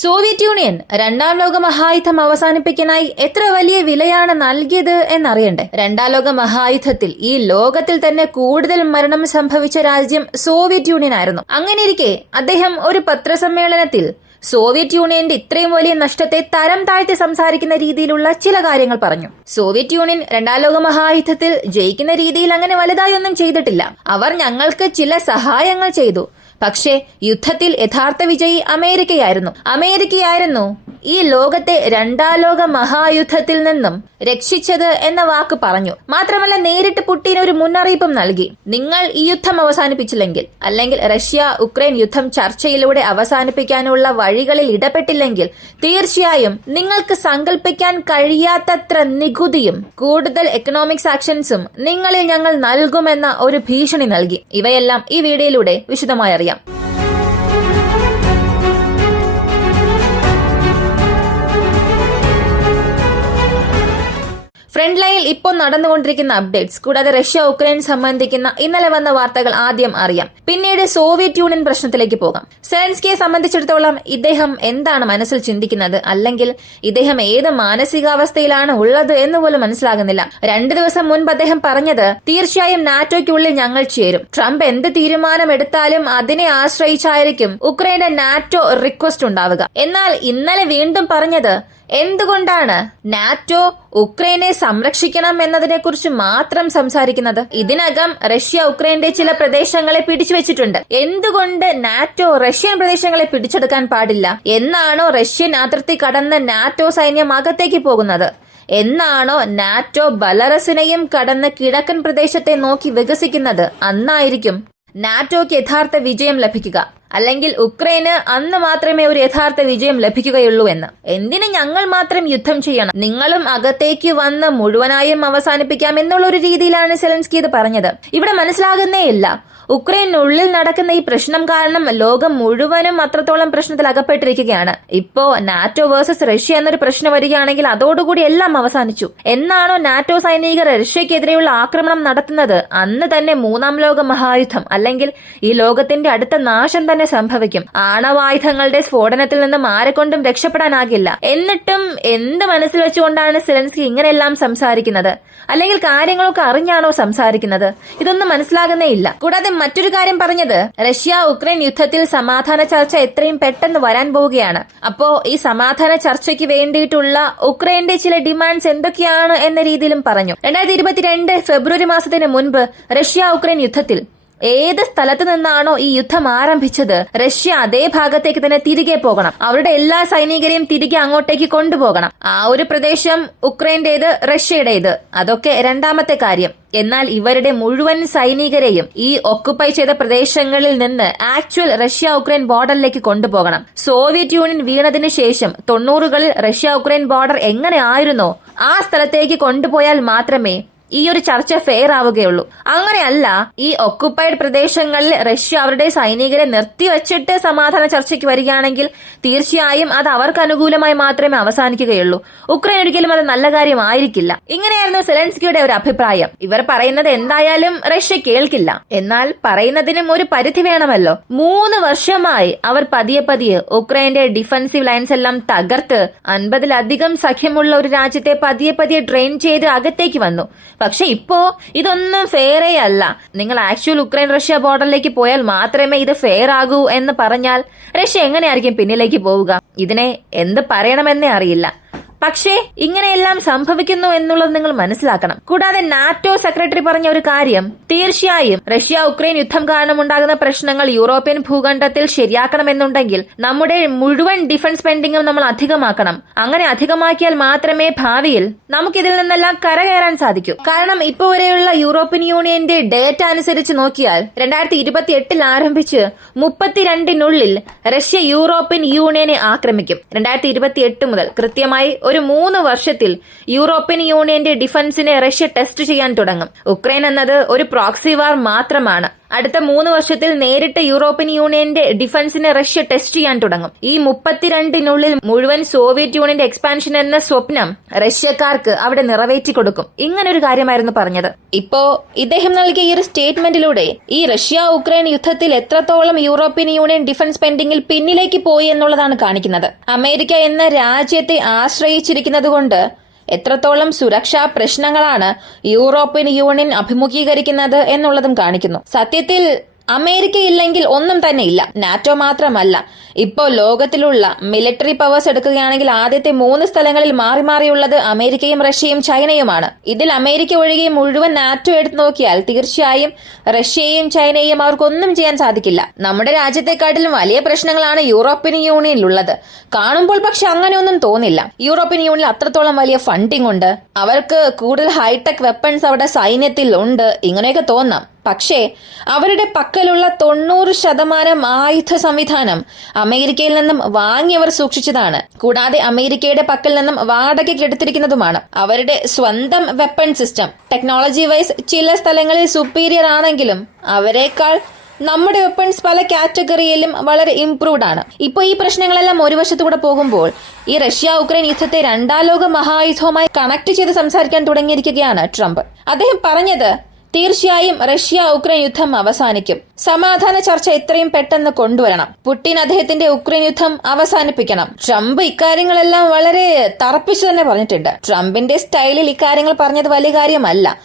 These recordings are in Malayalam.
സോവിയറ്റ് യൂണിയൻ രണ്ടാം ലോക മഹായുദ്ധം അവസാനിപ്പിക്കാനായി എത്ര വലിയ വിലയാണ് നൽകിയത് എന്നറിയണ്ടേ? രണ്ടാം ലോക മഹായുദ്ധത്തിൽ ഈ ലോകത്തിൽ തന്നെ കൂടുതൽ മരണം സംഭവിച്ച രാജ്യം സോവിയറ്റ് യൂണിയൻ ആയിരുന്നു. അങ്ങനെയിരിക്കെ അദ്ദേഹം ഒരു പത്രസമ്മേളനത്തിൽ സോവിയറ്റ് യൂണിയന്റെ ഇത്രയും വലിയ നഷ്ടത്തെ തരം താഴ്ത്തി സംസാരിക്കുന്ന രീതിയിലുള്ള ചില കാര്യങ്ങൾ പറഞ്ഞു. സോവിയറ്റ് യൂണിയൻ രണ്ടാം ലോക മഹായുദ്ധത്തിൽ ജയിക്കുന്ന രീതിയിൽ അങ്ങനെ വലുതായി ഒന്നും ചെയ്തിട്ടില്ല. അവർ ഞങ്ങൾക്ക് ചില സഹായങ്ങൾ ചെയ്തു. പക്ഷേ യുദ്ധത്തിൽ യഥാർത്ഥ വിജയി അമേരിക്കയായിരുന്നു ഈ ലോകത്തെ രണ്ടാം ലോക മഹായുദ്ധത്തിൽ നിന്നും രക്ഷിച്ചത് എന്ന വാക്ക് പറഞ്ഞു. മാത്രമല്ല നേരിട്ട് പുടിന് ഒരു മുന്നറിയിപ്പും നൽകി. നിങ്ങൾ ഈ യുദ്ധം അവസാനിപ്പിച്ചില്ലെങ്കിൽ, അല്ലെങ്കിൽ റഷ്യ ഉക്രൈൻ യുദ്ധം ചർച്ചയിലൂടെ അവസാനിപ്പിക്കാനുള്ള വഴികളിൽ ഇടപെട്ടില്ലെങ്കിൽ തീർച്ചയായും നിങ്ങൾക്ക് സങ്കല്പിക്കാൻ കഴിയാത്തത്ര നികുതിയും കൂടുതൽ എക്കണോമിക്സ് ആക്ഷൻസും നിങ്ങളിൽ ഞങ്ങൾ നൽകുമെന്ന ഒരു ഭീഷണി നൽകി. ഇവയെല്ലാം ഈ വീഡിയോയിലൂടെ വിശദമായി അറിയാം. ഫ്രണ്ട് ലൈനിൽ ഇപ്പോൾ നടന്നുകൊണ്ടിരിക്കുന്ന അപ്ഡേറ്റ്സ്, കൂടാതെ റഷ്യ ഉക്രൈൻ സംബന്ധിക്കുന്ന ഇന്നലെ വന്ന വാർത്തകൾ ആദ്യം അറിയാം. പിന്നീട് സോവിയറ്റ് യൂണിയൻ പ്രശ്നത്തിലേക്ക് പോകാം. സെലൻസ്കിയെ സംബന്ധിച്ചിടത്തോളം ഇദ്ദേഹം എന്താണ് മനസ്സിൽ ചിന്തിക്കുന്നത്, അല്ലെങ്കിൽ ഇദ്ദേഹം ഏത് മാനസികാവസ്ഥയിലാണ് ഉള്ളത് എന്നുപോലും മനസ്സിലാകുന്നില്ല. 2 ദിവസം മുൻപ് അദ്ദേഹം പറഞ്ഞത് തീർച്ചയായും നാറ്റോയ്ക്കുള്ളിൽ ഞങ്ങൾ ചേരും. ട്രംപ് എന്ത് തീരുമാനമെടുത്താലും അതിനെ ആശ്രയിച്ചായിരിക്കും ഉക്രൈന്റെ നാറ്റോ റിക്വസ്റ്റ് ഉണ്ടാവുക. എന്നാൽ ഇന്നലെ വീണ്ടും പറഞ്ഞത് എന്തുകൊണ്ടാണ് നാറ്റോ ഉക്രൈനെ സംരക്ഷിക്കണം എന്നതിനെക്കുറിച്ച് മാത്രം സംസാരിക്കുന്നത്? ഇതിനകം റഷ്യ ഉക്രൈന്റെ ചില പ്രദേശങ്ങളെ പിടിച്ചുവെച്ചിട്ടുണ്ട്. എന്തുകൊണ്ട് നാറ്റോ റഷ്യൻ പ്രദേശങ്ങളെ പിടിച്ചെടുക്കാൻ പാടില്ല? എന്നാണോ റഷ്യൻ അതിർത്തി കടന്ന് നാറ്റോ സൈന്യം അകത്തേക്ക് പോകുന്നത്? എന്നാണോ നാറ്റോ ബലറസിനെയും കടന്ന് കിഴക്കൻ പ്രദേശത്തെ നോക്കി വികസിക്കുന്നത്? അന്നായിരിക്കും നാറ്റോയ്ക്ക് യഥാർത്ഥ വിജയം ലഭിക്കുക. അല്ലെങ്കിൽ ഉക്രൈന് അന്ന് മാത്രമേ ഒരു യഥാർത്ഥ വിജയം ലഭിക്കുകയുള്ളൂ എന്ന്. എന്തിന് ഞങ്ങൾ മാത്രം യുദ്ധം ചെയ്യണം? നിങ്ങളും അകത്തേക്ക് വന്ന് മുഴുവനായും അവസാനിപ്പിക്കാം എന്നുള്ള ഒരു രീതിയിലാണ് സെലൻസ്കി ഇത് പറഞ്ഞത്. ഇവിടെ മനസ്സിലാകുന്നേയില്ല, ഉക്രൈനുള്ളിൽ നടക്കുന്ന ഈ പ്രശ്നം കാരണം ലോകം മുഴുവനും അത്രത്തോളം പ്രശ്നത്തിൽ അകപ്പെട്ടിരിക്കുകയാണ്. ഇപ്പോ നാറ്റോ വേഴ്സസ് റഷ്യ എന്നൊരു പ്രശ്നം വരികയാണെങ്കിൽ അതോടുകൂടി എല്ലാം അവസാനിച്ചു. എന്നാണോ നാറ്റോ സൈനികർ റഷ്യക്കെതിരെയുള്ള ആക്രമണം നടത്തുന്നത്, അന്ന് തന്നെ 3ാം ലോക മഹായുദ്ധം അല്ലെങ്കിൽ ഈ ലോകത്തിന്റെ അടുത്ത നാശം തന്നെ സംഭവിക്കും. ആണവായുധങ്ങളുടെ സ്ഫോടനത്തിൽ നിന്നും ആരെക്കൊണ്ടും രക്ഷപ്പെടാനാകില്ല. എന്നിട്ടും എന്ത് മനസ്സിൽ വെച്ചുകൊണ്ടാണ് സെലൻസ്കി ഇങ്ങനെയെല്ലാം സംസാരിക്കുന്നത്? അല്ലെങ്കിൽ കാര്യങ്ങളൊക്കെ അറിഞ്ഞാണോ സംസാരിക്കുന്നത്? ഇതൊന്നും മനസ്സിലാകുന്നേ ഇല്ല. കൂടാതെ മറ്റൊരു കാര്യം പറഞ്ഞത്, റഷ്യ ഉക്രൈൻ യുദ്ധത്തിൽ സമാധാന ചർച്ച എത്രയും പെട്ടെന്ന് വരാൻ പോവുകയാണ്. അപ്പോ ഈ സമാധാന ചർച്ചയ്ക്ക് വേണ്ടിയിട്ടുള്ള ഉക്രൈന്റെ ചില ഡിമാൻഡ്സ് എന്തൊക്കെയാണ് എന്ന രീതിയിലും പറഞ്ഞു. 2022 ഫെബ്രുവരി മാസത്തിന് മുൻപ് റഷ്യ ഉക്രൈൻ യുദ്ധത്തിൽ ഏത് സ്ഥലത്ത് നിന്നാണോ ഈ യുദ്ധം ആരംഭിച്ചത്, റഷ്യ അതേ ഭാഗത്തേക്ക് തന്നെ തിരികെ പോകണം. അവരുടെ എല്ലാ സൈനികരെയും തിരികെ അങ്ങോട്ടേക്ക് കൊണ്ടുപോകണം. ആ ഒരു പ്രദേശം ഉക്രൈന്റേത്, റഷ്യയുടേത്, അതൊക്കെ രണ്ടാമത്തെ കാര്യം. എന്നാൽ ഇവരുടെ മുഴുവൻ സൈനികരെയും ഈ ഒക്കുപ്പൈ ചെയ്ത പ്രദേശങ്ങളിൽ നിന്ന് ആക്ച്വൽ റഷ്യ ഉക്രൈൻ ബോർഡറിലേക്ക് കൊണ്ടുപോകണം. സോവിയറ്റ് യൂണിയൻ വീണതിന് ശേഷം 90കളിൽ റഷ്യ ഉക്രൈൻ ബോർഡർ എങ്ങനെ ആയിരുന്നോ ആ സ്ഥലത്തേക്ക് കൊണ്ടുപോയാൽ മാത്രമേ ഈ ഒരു ചർച്ച ഫെയർ ആവുകയുള്ളൂ. അങ്ങനെയല്ല, ഈ ഒക്കുപ്പൈഡ് പ്രദേശങ്ങളിൽ റഷ്യ അവരുടെ സൈനികരെ നിർത്തിവച്ചിട്ട് സമാധാന ചർച്ചയ്ക്ക് വരികയാണെങ്കിൽ തീർച്ചയായും അത് അവർക്ക് അനുകൂലമായി മാത്രമേ അവസാനിക്കുകയുള്ളൂ. ഉക്രൈൻ ഒരിക്കലും അത് നല്ല കാര്യമായിരിക്കില്ല. ഇങ്ങനെയായിരുന്നു സെലൻസ്കിയുടെ ഒരു അഭിപ്രായം. ഇവർ പറയുന്നത് എന്തായാലും റഷ്യ കേൾക്കില്ല. എന്നാൽ പറയുന്നതിനും ഒരു പരിധി വേണമല്ലോ. 3 വർഷമായി അവർ പതിയെ ഉക്രൈന്റെ ഡിഫൻസീവ് ലൈൻസ് എല്ലാം തകർത്ത് 50ലധികം സഖ്യമുള്ള ഒരു രാജ്യത്തെ പതിയെ ഡ്രെയിൻ ചെയ്ത് അകത്തേക്ക് വന്നു. പക്ഷെ ഇപ്പോ ഇതൊന്നും ഫെയറേ അല്ല. നിങ്ങൾ ആക്ച്വൽ ഉക്രൈൻ റഷ്യ ബോർഡറിലേക്ക് പോയാൽ മാത്രമേ ഇത് ഫെയർ ആകൂ എന്ന് പറഞ്ഞാൽ റഷ്യ എങ്ങനെയായിരിക്കും പിന്നിലേക്ക് പോവുക? ഇതിനെ എന്ത് പറയണമെന്നേ അറിയില്ല. പക്ഷേ ഇങ്ങനെയെല്ലാം സംഭവിക്കുന്നു എന്നുള്ളത് നിങ്ങൾ മനസ്സിലാക്കണം. കൂടാതെ നാറ്റോ സെക്രട്ടറി പറഞ്ഞ ഒരു കാര്യം, തീർച്ചയായും റഷ്യ ഉക്രൈൻ യുദ്ധം കാരണം ഉണ്ടാകുന്ന പ്രശ്നങ്ങൾ യൂറോപ്യൻ ഭൂഖണ്ഡത്തിൽ ശരിയാക്കണമെന്നുണ്ടെങ്കിൽ നമ്മുടെ മുഴുവൻ ഡിഫൻസ് സ്പെൻഡിങ്ങും നമ്മൾ അധികമാക്കണം. അങ്ങനെ അധികമാക്കിയാൽ മാത്രമേ ഭാവിയിൽ നമുക്കിതിൽ നിന്നെല്ലാം കരകയറാൻ സാധിക്കൂ. കാരണം ഇപ്പോൾ വരെയുള്ള യൂറോപ്യൻ യൂണിയന്റെ ഡേറ്റ അനുസരിച്ച് നോക്കിയാൽ 2028 ആരംഭിച്ച് 32-നുള്ളിൽ റഷ്യ യൂറോപ്യൻ യൂണിയനെ ആക്രമിക്കും. 2028 മുതൽ കൃത്യമായി ഒരു 3 വർഷത്തിൽ യൂറോപ്യൻ യൂണിയന്റെ ഡിഫൻസിനെ റഷ്യ ടെസ്റ്റ് ചെയ്യാൻ തുടങ്ങും. ഉക്രൈൻ എന്നത് ഒരു പ്രോക്സി വാർ മാത്രമാണ്. അടുത്ത 3 വർഷത്തിൽ നേരിട്ട് യൂറോപ്യൻ യൂണിയന്റെ ഡിഫൻസിനെ റഷ്യ ടെസ്റ്റ് ചെയ്യാൻ തുടങ്ങും. ഈ 32-നുള്ളിൽ മുഴുവൻ സോവിയറ്റ് യൂണിയന്റെ എക്സ്പാൻഷൻ എന്ന സ്വപ്നം റഷ്യക്കാർക്ക് അവിടെ നിറവേറ്റി കൊടുക്കും. ഇങ്ങനൊരു കാര്യമായിരുന്നു പറഞ്ഞത്. ഇപ്പോ ഇദ്ദേഹം നൽകിയ ഈ ഒരു സ്റ്റേറ്റ്മെന്റിലൂടെ ഈ റഷ്യ ഉക്രൈൻ യുദ്ധത്തിൽ എത്രത്തോളം യൂറോപ്യൻ യൂണിയൻ ഡിഫൻസ് സ്പെൻഡിംഗിൽ പിന്നിലേക്ക് പോയി എന്നുള്ളതാണ് കാണിക്കുന്നത്. അമേരിക്ക എന്ന രാജ്യത്തെ ആശ്രയിച്ചിരിക്കുന്നതുകൊണ്ട് എത്രത്തോളം സുരക്ഷാ പ്രശ്നങ്ങളാണ് യൂറോപ്യൻ യൂണിയൻ അഭിമുഖീകരിക്കുന്നത് എന്നുള്ളതും കാണിക്കുന്നു. സത്യത്തിൽ അമേരിക്ക ഇല്ലെങ്കിൽ ഒന്നും തന്നെ ഇല്ല. നാറ്റോ മാത്രമല്ല, ഇപ്പോ ലോകത്തിലുള്ള മിലിറ്ററി പവേഴ്സ് എടുക്കുകയാണെങ്കിൽ ആദ്യത്തെ 3 സ്ഥലങ്ങളിൽ മാറി മാറിയുള്ളത് അമേരിക്കയും റഷ്യയും ചൈനയുമാണ്. ഇതിൽ അമേരിക്ക ഒഴികെ മുഴുവൻ നാറ്റോ എടുത്തു നോക്കിയാൽ തീർച്ചയായും റഷ്യയും ചൈനയും അവർക്കൊന്നും ചെയ്യാൻ സാധിക്കില്ല. നമ്മുടെ രാജ്യത്തെക്കാട്ടിലും വലിയ പ്രശ്നങ്ങളാണ് യൂറോപ്യൻ യൂണിയനിലുള്ളത്. കാണുമ്പോൾ പക്ഷെ അങ്ങനെയൊന്നും തോന്നില്ല. യൂറോപ്യൻ യൂണിയനിൽ അത്രത്തോളം വലിയ ഫണ്ടിംഗ് ഉണ്ട്, അവർക്ക് കൂടുതൽ ഹൈടെക് വെപ്പൺസ് അവിടെ സൈന്യത്തിൽ ഉണ്ട്, ഇങ്ങനെയൊക്കെ തോന്നാം. പക്ഷേ അവരുടെ പക്കലുള്ള 90% ആയുധ സംവിധാനം അമേരിക്കയിൽ നിന്നും വാങ്ങിയവർ സൂക്ഷിച്ചതാണ്. കൂടാതെ അമേരിക്കയുടെ പക്കൽ നിന്നും വാടകയ്ക്ക് എടുത്തിരിക്കുന്നതുമാണ്. അവരുടെ സ്വന്തം വെപ്പൺ സിസ്റ്റം ടെക്നോളജി വൈസ് ചില സ്ഥലങ്ങളിൽ സുപ്പീരിയർ ആണെങ്കിലും അവരെക്കാൾ നമ്മുടെ വെപ്പൺസ് പല കാറ്റഗറിയിലും വളരെ ഇംപ്രൂവ്ഡ് ആണ്. ഇപ്പോൾ ഈ പ്രശ്നങ്ങളെല്ലാം ഒരു വശത്തൂടെ പോകുമ്പോൾ ഈ റഷ്യ ഉക്രൈൻ യുദ്ധത്തെ 2ാം ലോക മഹായുദ്ധവുമായി കണക്ട് ചെയ്ത് സംസാരിക്കാൻ തുടങ്ങിയിരിക്കുകയാണ് ട്രംപ്. അദ്ദേഹം പറഞ്ഞത് തീർച്ചയായും റഷ്യ ഉക്രൈൻ യുദ്ധം അവസാനിക്കും. സമാധാന ചർച്ച എത്രയും പെട്ടെന്ന് കൊണ്ടുവരണം. പുടിൻ അദ്ദേഹത്തിന്റെ ഉക്രൈൻ യുദ്ധം അവസാനിപ്പിക്കണം. ട്രംപ് ഇക്കാര്യങ്ങളെല്ലാം വളരെ തറപ്പിച്ചു തന്നെ പറഞ്ഞിട്ടുണ്ട്. ട്രംപിന്റെ സ്റ്റൈലിൽ ഇക്കാര്യങ്ങൾ പറഞ്ഞത് വലിയ കാര്യമല്ല.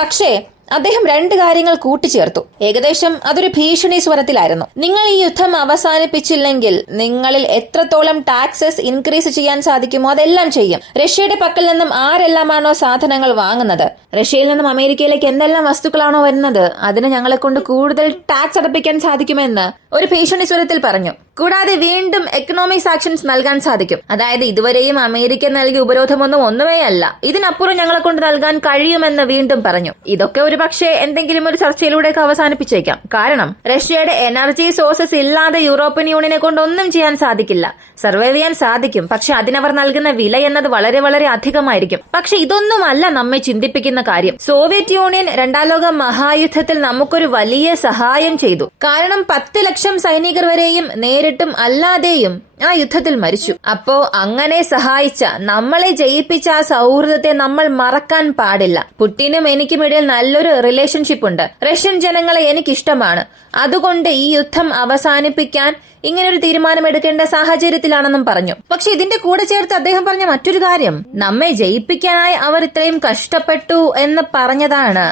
പക്ഷേ അദ്ദേഹം 2 കാര്യങ്ങൾ കൂട്ടിച്ചേർത്തു. ഏകദേശം അതൊരു ഭീഷണി സ്വരത്തിലായിരുന്നു. നിങ്ങൾ ഈ യുദ്ധം അവസാനിപ്പിച്ചില്ലെങ്കിൽ നിങ്ങളിൽ എത്രത്തോളം ടാക്സസ് ഇൻക്രീസ് ചെയ്യാൻ സാധിക്കുമോ അതെല്ലാം ചെയ്യും. റഷ്യയുടെ പക്കൽ നിന്നും ആരെല്ലാമാണോ സാധനങ്ങൾ വാങ്ങുന്നത്, റഷ്യയിൽ നിന്നും അമേരിക്കയിലേക്ക് എന്തെല്ലാം വസ്തുക്കളാണോ വരുന്നത്, അതിന് ഞങ്ങളെ കൊണ്ട് കൂടുതൽ ടാക്സ് അടപ്പിക്കാൻ സാധിക്കുമെന്ന് ഒരു ഭീഷണി സ്വരത്തിൽ പറഞ്ഞു. കൂടാതെ വീണ്ടും എക്കണോമിക് സാങ്ഷൻസ് നൽകാൻ സാധിക്കും. അതായത് ഇതുവരെയും അമേരിക്ക നൽകിയ ഉപരോധമൊന്നും ഒന്നുമേ അല്ല, ഇതിനപ്പുറം ഞങ്ങളെ കൊണ്ട് നൽകാൻ കഴിയുമെന്ന് വീണ്ടും പറഞ്ഞു. ഇതൊക്കെ ഒരു പക്ഷേ എന്തെങ്കിലും ഒരു ചർച്ചയിലൂടെയൊക്കെ അവസാനിപ്പിച്ചേക്കാം. കാരണം റഷ്യയുടെ എനർജി സോഴ്സസ് ഇല്ലാതെ യൂറോപ്യൻ യൂണിയനെ കൊണ്ട് ഒന്നും ചെയ്യാൻ സാധിക്കില്ല. സർവൈവ് ചെയ്യാൻ സാധിക്കും, പക്ഷെ അതിനവർ നൽകുന്ന വില എന്നത് വളരെ വളരെ അധികമായിരിക്കും. പക്ഷെ ഇതൊന്നുമല്ല നമ്മെ ചിന്തിപ്പിക്കുന്ന കാര്യം. സോവിയറ്റ് യൂണിയൻ 2ാം ലോക മഹായുദ്ധത്തിൽ നമുക്കൊരു വലിയ സഹായം ചെയ്തു. കാരണം 10 ലക്ഷം സൈനികർ വരെയും നേരിട്ടും അല്ലാതെയും ആ യുദ്ധത്തിൽ മരിച്ചു. അപ്പോ അങ്ങനെ സഹായിച്ച, നമ്മളെ ജയിപ്പിച്ച ആ സൗഹൃദത്തെ നമ്മൾ മറക്കാൻ പാടില്ല. പുടിനും എനിക്കുമിടയിൽ നല്ലൊരു റിലേഷൻഷിപ്പ് ഉണ്ട്. റഷ്യൻ ജനങ്ങളെ എനിക്കിഷ്ടമാണ്. അതുകൊണ്ട് ഈ യുദ്ധം അവസാനിപ്പിക്കാൻ ഇങ്ങനൊരു തീരുമാനമെടുക്കേണ്ട സാഹചര്യത്തിലാണെന്നും പറഞ്ഞു. പക്ഷെ ഇതിന്റെ കൂടെ ചേർത്ത് അദ്ദേഹം പറഞ്ഞ മറ്റൊരു കാര്യം, നമ്മെ ജയിപ്പിക്കാനായി അവർ ഇത്രയും കഷ്ടപ്പെട്ടു എന്ന് പറഞ്ഞതാണ്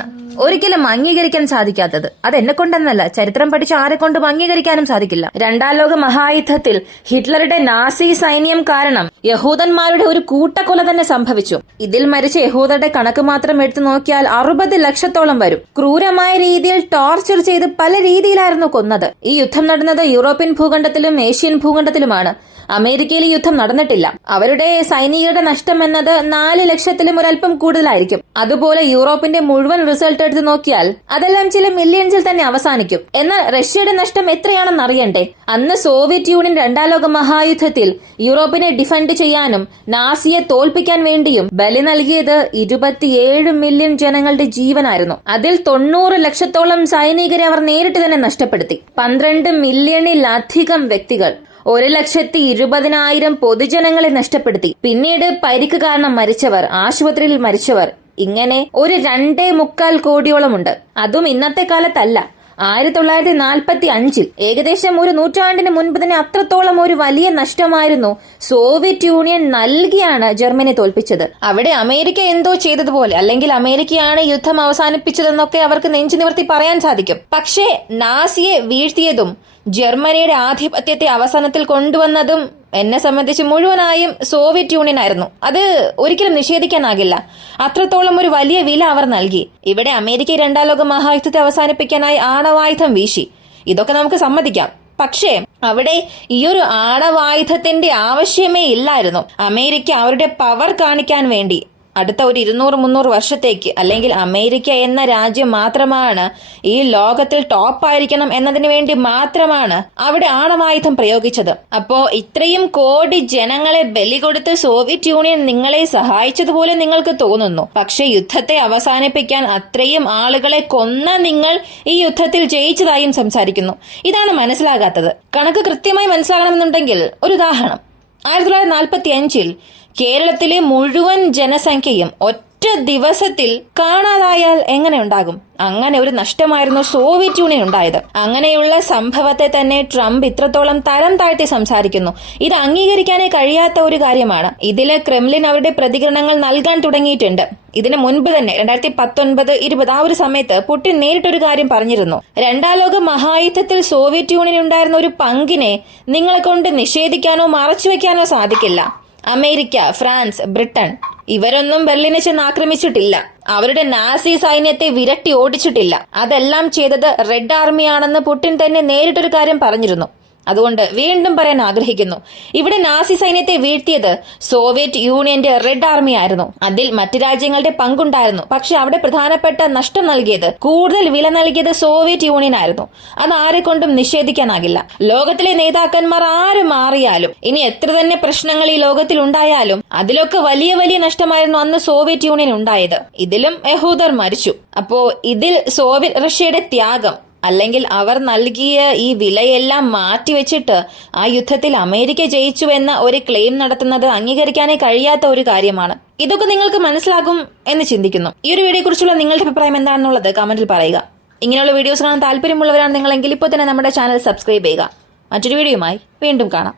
ഒരിക്കലും അംഗീകരിക്കാൻ സാധിക്കാത്തത്. അത് എന്നെ കൊണ്ടെന്നല്ല, ചരിത്രം പഠിച്ച ആരെ കൊണ്ടും അംഗീകരിക്കാനും സാധിക്കില്ല. 2ാം ലോക മഹായുദ്ധത്തിൽ ഹിറ്റ്ലറുടെ നാസി സൈന്യം കാരണം യഹൂദന്മാരുടെ ഒരു കൂട്ടക്കൊല തന്നെ സംഭവിച്ചു. ഇതിൽ മരിച്ച യഹൂദരുടെ കണക്ക് മാത്രം എടുത്തു നോക്കിയാൽ 60 ലക്ഷത്തോളം വരും. ക്രൂരമായ രീതിയിൽ ടോർച്ചർ ചെയ്ത് പല രീതിയിലായിരുന്നു കൊന്നത്. ഈ യുദ്ധം നടന്നത് യൂറോപ്യൻ ഭൂഖണ്ഡത്തിലും ഏഷ്യൻ ഭൂഖണ്ഡത്തിലുമാണ്. അമേരിക്കയിൽ യുദ്ധം നടന്നിട്ടില്ല. അവരുടെ സൈനികരുടെ നഷ്ടം എന്നത് 4 ലക്ഷത്തിലും ഒരൽപ്പം കൂടുതലായിരിക്കും. അതുപോലെ യൂറോപ്പിന്റെ മുഴുവൻ റിസൾട്ട് എടുത്ത് നോക്കിയാൽ അതെല്ലാം ചില മില്യൺസിൽ തന്നെ അവസാനിക്കും. എന്നാൽ റഷ്യയുടെ നഷ്ടം എത്രയാണെന്ന് അറിയണ്ടേ? അന്ന് സോവിയറ്റ് യൂണിയൻ 2ാം ലോക മഹായുദ്ധത്തിൽ യൂറോപ്പിനെ ഡിഫൻഡ് ചെയ്യാനും നാസിയെ തോൽപ്പിക്കാൻ വേണ്ടിയും ബലി നൽകിയത് 27 മില്യൺ ജനങ്ങളുടെ ജീവനായിരുന്നു. അതിൽ 90 ലക്ഷത്തോളം സൈനികരെ അവർ നേരിട്ട് തന്നെ നഷ്ടപ്പെടുത്തി. 12 മില്യണിലധികം വ്യക്തികൾ, 1,20,000 പൊതുജനങ്ങളെ നഷ്ടപ്പെടുത്തി. പിന്നീട് പരിക്ക് കാരണം മരിച്ചവർ, ആശുപത്രിയിൽ മരിച്ചവർ, ഇങ്ങനെ ഒരു 2.25 കോടിയോളമുണ്ട്. അതും ഇന്നത്തെ കാലത്തല്ല, 1945 ഏകദേശം ഒരു നൂറ്റാണ്ടിന് മുൻപ് തന്നെ അത്രത്തോളം ഒരു വലിയ നഷ്ടമായിരുന്നു സോവിയറ്റ് യൂണിയൻ നൽകിയാണ് ജർമ്മനി തോൽപ്പിച്ചത്. അവിടെ അമേരിക്ക എന്തോ ചെയ്തതുപോലെ, അല്ലെങ്കിൽ അമേരിക്കയാണ് യുദ്ധം അവസാനിപ്പിച്ചതെന്നൊക്കെ അവർക്ക് നെഞ്ചു നിവർത്തി പറയാൻ സാധിക്കും. പക്ഷേ നാസിയെ വീഴ്ത്തിയതും ജർമ്മനിയുടെ ആധിപത്യത്തെ അവസാനത്തിൽ കൊണ്ടുവന്നതും എന്നെ സംബന്ധിച്ച് മുഴുവനായും സോവിയറ്റ് യൂണിയൻ ആയിരുന്നു. അത് ഒരിക്കലും നിഷേധിക്കാനാകില്ല. അത്രത്തോളം ഒരു വലിയ വില അവർ നൽകി. ഇവിടെ അമേരിക്ക 2ാം ലോക മഹായുദ്ധത്തെ അവസാനിപ്പിക്കാനായി ആണവായുധം വീശി, ഇതൊക്കെ നമുക്ക് സമ്മതിക്കാം. പക്ഷേ അവിടെ ഈ ഒരു ആണവായുധത്തിന്റെ ആവശ്യമേ ഇല്ലായിരുന്നു. അമേരിക്ക അവരുടെ പവർ കാണിക്കാൻ വേണ്ടി അടുത്ത ഒരു 200-300 വർഷത്തേക്ക് അല്ലെങ്കിൽ അമേരിക്ക എന്ന രാജ്യം മാത്രമാണ് ഈ ലോകത്തിൽ ടോപ്പായിരിക്കണം എന്നതിന് വേണ്ടി മാത്രമാണ് അവിടെ ആണവായുധം പ്രയോഗിച്ചത്. അപ്പോ ഇത്രയും കോടി ജനങ്ങളെ ബലി കൊടുത്ത് സോവിയറ്റ് യൂണിയൻ നിങ്ങളെ സഹായിച്ചതുപോലെ നിങ്ങൾക്ക് തോന്നുന്നു. പക്ഷെ യുദ്ധത്തെ അവസാനിപ്പിക്കാൻ അത്രയും ആളുകളെ കൊന്ന നിങ്ങൾ ഈ യുദ്ധത്തിൽ ജയിച്ചതായും സംസാരിക്കുന്നു. ഇതാണ് മനസ്സിലാകാത്തത്. കണക്ക് കൃത്യമായി മനസ്സിലാകണമെന്നുണ്ടെങ്കിൽ ഒരു ഉദാഹരണം. 1945 കേരളത്തിലെ മുഴുവൻ ജനസംഖ്യയും ഒറ്റ ദിവസത്തിൽ കാണാതായാൽ എങ്ങനെ ഉണ്ടാകും? അങ്ങനെ ഒരു നഷ്ടമായിരുന്നു സോവിയറ്റ് യൂണിയൻ ഉണ്ടായത്. അങ്ങനെയുള്ള സംഭവത്തെ തന്നെ ട്രംപ് ഇത്രത്തോളം തരം താഴ്ത്തി സംസാരിക്കുന്നു. ഇത് അംഗീകരിക്കാനേ കഴിയാത്ത ഒരു കാര്യമാണ്. ഇതില് ക്രെംലിൻ അവരുടെ പ്രതികരണങ്ങൾ നൽകാൻ തുടങ്ങിയിട്ടുണ്ട്. ഇതിനു മുൻപ് തന്നെ 2019-20 ആ ഒരു സമയത്ത് പുടിൻ നേരിട്ടൊരു കാര്യം പറഞ്ഞിരുന്നു. രണ്ടാം ലോക മഹായുദ്ധത്തിൽ സോവിയറ്റ് യൂണിയൻ ഉണ്ടായിരുന്ന ഒരു പങ്കിനെ നിങ്ങളെ കൊണ്ട് നിഷേധിക്കാനോ മറച്ചുവെക്കാനോ സാധിക്കില്ല. അമേരിക്ക, ഫ്രാൻസ്, ബ്രിട്ടൻ ഇവരൊന്നും ബെർലിനെ ചെന്ന് ആക്രമിച്ചിട്ടില്ല. അവരുടെ നാസി സൈന്യത്തെ വിരട്ടി ഓടിച്ചിട്ടില്ല. അതെല്ലാം ചെയ്തത് റെഡ് ആർമിയാണെന്ന് പുടിൻ തന്നെ നേരിട്ടൊരു കാര്യം പറഞ്ഞിരുന്നു. അതുകൊണ്ട് വീണ്ടും പറയാൻ ആഗ്രഹിക്കുന്നു, ഇവിടെ നാസി സൈന്യത്തെ വീഴ്ത്തിയത് സോവിയറ്റ് യൂണിയന്റെ റെഡ് ആർമി ആയിരുന്നു. അതിൽ മറ്റ് രാജ്യങ്ങളുടെ പങ്കുണ്ടായിരുന്നു. പക്ഷെ അവിടെ പ്രധാനപ്പെട്ട നഷ്ടം നൽകിയത്, കൂടുതൽ വില നൽകിയത് സോവിയറ്റ് യൂണിയൻ ആയിരുന്നു. അത് ആരെ കൊണ്ടും നിഷേധിക്കാനാകില്ല. ലോകത്തിലെ നേതാക്കന്മാർ ആര് മാറിയാലും, ഇനി എത്ര തന്നെ പ്രശ്നങ്ങൾ ഈ ലോകത്തിൽ ഉണ്ടായാലും, അതിലൊക്കെ വലിയ വലിയ നഷ്ടമായിരുന്നു അന്ന് സോവിയറ്റ് യൂണിയൻ ഉണ്ടായത്. ഇതിലും യഹൂദർ മരിച്ചു. അപ്പോ ഇതിൽ സോവിയറ്റ് റഷ്യയുടെ ത്യാഗം അല്ലെങ്കിൽ അവർ നൽകിയ ഈ വിലയെല്ലാം മാറ്റിവെച്ചിട്ട് ആ യുദ്ധത്തിൽ അമേരിക്ക ജയിച്ചു എന്ന ഒരു ക്ലെയിം നടത്തുന്നത് അംഗീകരിക്കാനേ കഴിയാത്ത ഒരു കാര്യമാണ്. ഇതൊക്കെ നിങ്ങൾക്ക് മനസ്സിലാകും എന്ന് ചിന്തിക്കുന്നു. ഈ ഒരു വീഡിയോയെ കുറിച്ചുള്ള നിങ്ങളുടെ അഭിപ്രായം എന്താണെന്നുള്ളത് കമന്റിൽ പറയുക. ഇങ്ങനെയുള്ള വീഡിയോസ് കാണാൻ താല്പര്യമുള്ളവരാണ് നിങ്ങളെങ്കിൽ ഇപ്പോൾ തന്നെ നമ്മുടെ ചാനൽ സബ്സ്ക്രൈബ് ചെയ്യുക. മറ്റൊരു വീഡിയോയുമായി വീണ്ടും കാണാം.